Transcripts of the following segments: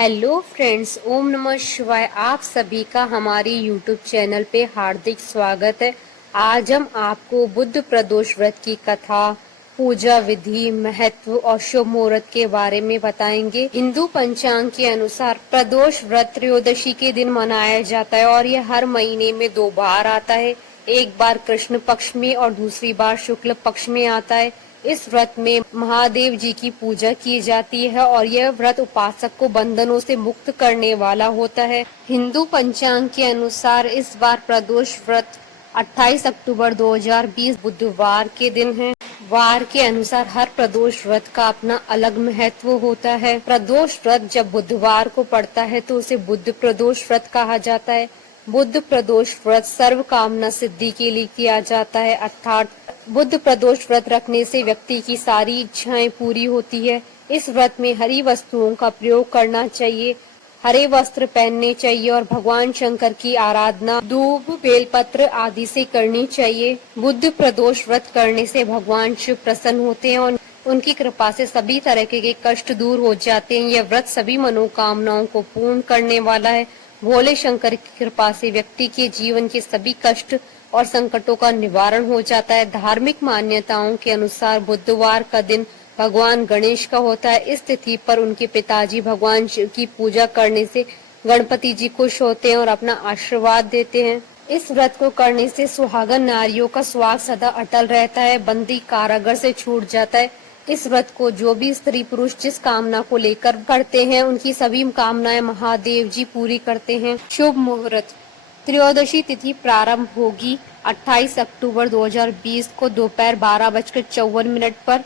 Hello friends, ओम नमः शिवाय। आप सभी का हमारे यूट्यूब चैनल पे हार्दिक स्वागत है। आज हम आपको बुद्ध प्रदोष व्रत की कथा, पूजा विधि, महत्व और शुभ मुहूर्त के बारे में बताएंगे। हिंदू पंचांग के अनुसार प्रदोष व्रत त्रयोदशी के दिन मनाया जाता है और यह हर महीने में 2 बार आता है। एक बार कृष्ण पक्ष में और दूसरी बार शुक्ल पक्ष में आता है। इस व्रत में महादेव जी की पूजा की जाती है और यह व्रत उपासक को बंधनों से मुक्त करने वाला होता है। हिंदू पंचांग के अनुसार इस बार प्रदोष व्रत 28 अक्टूबर 2020 बुधवार के दिन है। वार के अनुसार हर प्रदोष व्रत का अपना अलग महत्व होता है। प्रदोष व्रत जब बुधवार को पड़ता है तो उसे बुद्ध प्रदोष व्रत कहा जाता है। बुद्ध प्रदोष व्रत सर्व कामना सिद्धि के लिए किया जाता है, अर्थात बुद्ध प्रदोष व्रत रखने से व्यक्ति की सारी इच्छाएं पूरी होती है। इस व्रत में हरी वस्तुओं का प्रयोग करना चाहिए, हरे वस्त्र पहनने चाहिए और भगवान शंकर की आराधना धूप, बेलपत्र आदि से करनी चाहिए। बुद्ध प्रदोष व्रत करने से भगवान शिव प्रसन्न होते हैं और उनकी कृपा से सभी तरह के कष्ट दूर हो जाते हैं। यह व्रत सभी मनोकामनाओं को पूर्ण करने वाला है। भोले शंकर की कृपा से व्यक्ति के जीवन के सभी कष्ट और संकटों का निवारण हो जाता है। धार्मिक मान्यताओं के अनुसार बुधवार का दिन भगवान गणेश का होता है। इस तिथि पर उनके पिताजी भगवान शिव की पूजा करने से गणपति जी खुश होते हैं और अपना आशीर्वाद देते हैं। इस व्रत को करने से सुहागन नारियों का सुहाग सदा अटल रहता है, बंदी कारागार से छूट जाता है। इस व्रत को जो भी स्त्री पुरुष जिस कामना को लेकर करते हैं, उनकी सभी कामनाएं महादेव जी पूरी करते हैं। शुभ मुहूर्त। त्रयोदशी तिथि प्रारंभ होगी 28 अक्टूबर 2020 को दोपहर 12:54 पर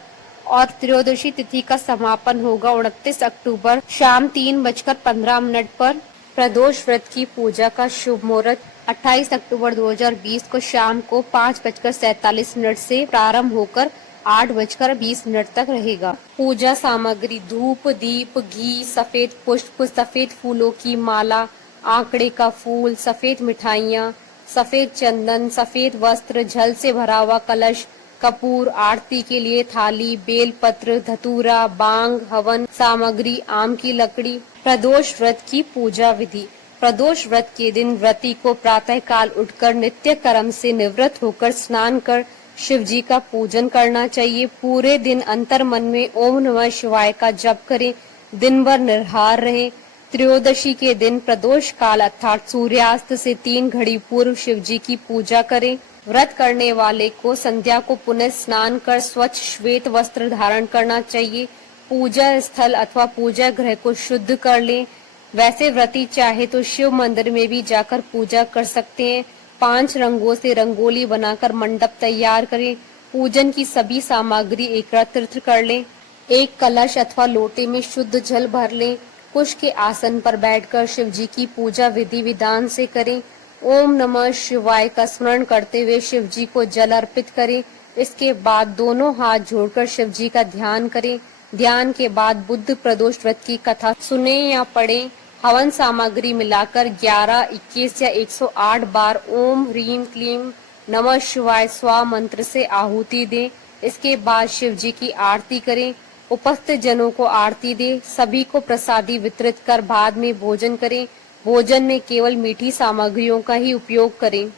और त्रयोदशी तिथि का समापन होगा 29 अक्टूबर शाम 3:15 पर। प्रदोष व्रत की पूजा का शुभ मुहूर्त 28 अक्टूबर 2020 को शाम को 5:47 से प्रारंभ होकर 8:20 तक रहेगा। पूजा सामग्री धूप, दीप, घी, सफेद पुष्प, सफेद फूलों की माला, आंकड़े का फूल, सफेद मिठाइयाँ, सफेद चंदन, सफेद वस्त्र, जल से भरा हुआ कलश, कपूर, आरती के लिए थाली, बेल पत्र, धतूरा, बांग, हवन सामग्री, आम की लकड़ी। प्रदोष व्रत की पूजा विधि। प्रदोष व्रत के दिन व्रती को प्रातः काल उठकर नित्य कर्म से निवृत्त होकर स्नान कर शिव जी का पूजन करना चाहिए। पूरे दिन अंतर मन में ओम नमः शिवाय का जप करें। दिन भर निराहार रहें। त्रयोदशी के दिन प्रदोष काल अर्थात सूर्यास्त से 3 घड़ी पूर्व शिव जी की पूजा करें। व्रत करने वाले को संध्या को पुनः स्नान कर स्वच्छ श्वेत वस्त्र धारण करना चाहिए। पूजा स्थल अथवा पूजा गृह को शुद्ध कर लें। वैसे व्रती चाहे तो शिव मंदिर में भी जाकर पूजा कर सकते हैं। 5 रंगों से रंगोली बनाकर मंडप तैयार करें। पूजन की सभी सामग्री एकत्रित कर लें। एक कलश अथवा लोटे में शुद्ध जल भर लें। कुश के आसन पर बैठकर शिव जी की पूजा विधि विधान से करें। ओम नमः शिवाय का स्मरण करते हुए शिव जी को जल अर्पित करें। इसके बाद दोनों हाथ जोड़कर शिव जी का ध्यान करें। ध्यान के बाद बुद्ध प्रदोष व्रत की कथा सुने या पढ़ें। हवन सामग्री मिलाकर 11, 21 या 108 बार ओम ह्रीम क्लीम नमः शिवाय स्वा मंत्र से आहुति दें। इसके बाद शिव जी की आरती करें। उपस्थित जनों को आरती दे, सभी को प्रसादी वितरित कर बाद में भोजन करें। भोजन में केवल मीठी सामग्रियों का ही उपयोग करें।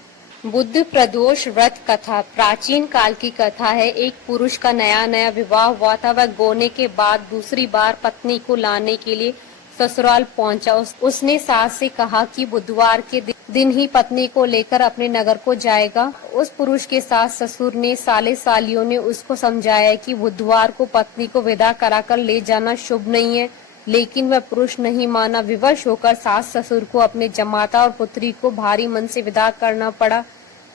बुद्ध प्रदोष व्रत कथा प्राचीन काल की कथा है। एक पुरुष का नया नया विवाह हुआ था। वह गोने के बाद दूसरी बार पत्नी को लाने के लिए ससुराल पहुंचा। उसने सास से कहा कि बुधवार के दिन ही पत्नी को लेकर अपने नगर को जाएगा। उस पुरुष के सास ससुर ने साले सालियों ने उसको समझाया कि बुधवार को पत्नी को विदा कराकर ले जाना शुभ नहीं है, लेकिन वह पुरुष नहीं माना। विवश होकर सास ससुर को अपने जमाता और पुत्री को भारी मन से विदा करना पड़ा।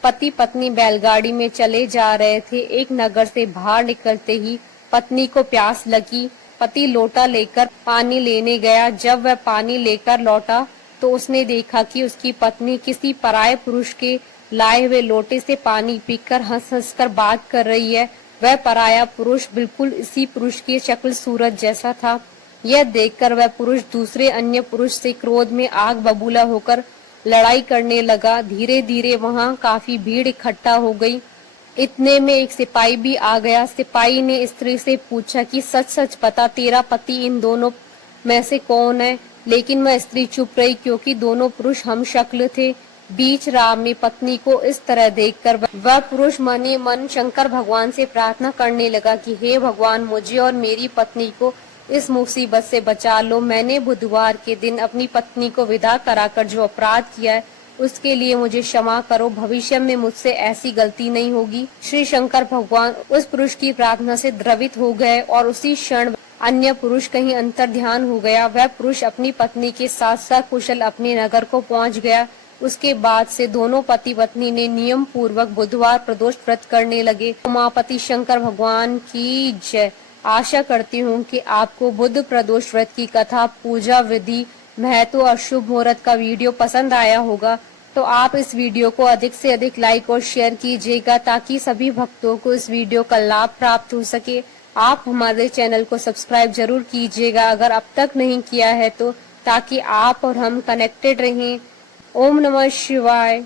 पति पत्नी बैलगाड़ी में चले जा रहे थे। एक नगर से बाहर निकलते ही पत्नी को प्यास लगी। पति लोटा लेकर पानी लेने गया। जब वह पानी लेकर लौटा तो उसने देखा कि उसकी पत्नी किसी पराये पुरुष के लाए हुए लोटे से पानी पीकर हंस हंस कर बात कर रही है। वह पराया पुरुष बिल्कुल इसी पुरुष की शक्ल सूरत जैसा था। यह देखकर वह पुरुष दूसरे अन्य पुरुष से क्रोध में आग बबूला होकर लड़ाई करने लगा। धीरे धीरे वहां काफी भीड़ इकट्ठा हो गई। इतने में एक सिपाही भी आ गया। सिपाही ने स्त्री से पूछा कि सच सच बता, तेरा पति इन दोनों में से कौन है? लेकिन वह स्त्री चुप रही क्योंकि दोनों पुरुष हम शक्ल थे। बीच राह में पत्नी को इस तरह देखकर वह पुरुष मन ही मन शंकर भगवान से प्रार्थना करने लगा कि हे भगवान, मुझे और मेरी पत्नी को इस मुसीबत से बचा लो। मैंने बुधवार के दिन अपनी पत्नी को विदा कराकर जो अपराध किया है उसके लिए मुझे क्षमा करो। भविष्य में मुझसे ऐसी गलती नहीं होगी। श्री शंकर भगवान उस पुरुष की प्रार्थना से द्रवित हो गए और उसी क्षण अन्य पुरुष कहीं अंतर ध्यान हो गया। वह पुरुष अपनी पत्नी के साथ सकुशल अपने नगर को पहुंच गया। उसके बाद से दोनों पति पत्नी ने नियम पूर्वक बुधवार प्रदोष व्रत करने लगे। उमापति शंकर भगवान की जय। आशा करती हूँ कि आपको बुध प्रदोष व्रत की कथा, पूजा विधि, महत्व और शुभ मुहूर्त का वीडियो पसंद आया होगा। तो आप इस वीडियो को अधिक से अधिक लाइक और शेयर कीजिएगा ताकि सभी भक्तों को इस वीडियो का लाभ प्राप्त हो सके। आप हमारे चैनल को सब्सक्राइब जरूर कीजिएगा अगर अब तक नहीं किया है तो, ताकि आप और हम कनेक्टेड रहें। ओम नमः शिवाय।